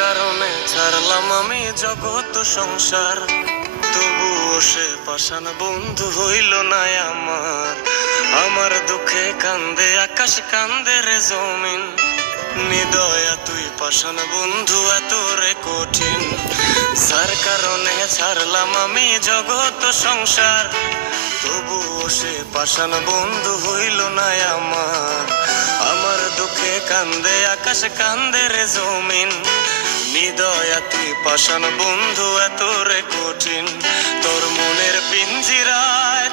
কারণে ছাড়লাম আমি জগৎ সংসার, তবুও সে পাষাণ বন্ধু হইল না আমার। আমার দুঃখে কান্দে আকাশ, কান্দে রে জমিন, নিদয়া তুই পাষাণ বন্ধু এত রে কঠিন। যার কারণে ছাড়লাম আমি জগৎ সংসার, তবুও সে পাষাণ বন্ধু হইল না আমার। আমার দুঃখে কান্দে আকাশ, কান্দে রে জমিন, নিদয়া তুই পাষাণ বন্ধু এত রে কঠিন। তোর মনের পিঞ্জিরায়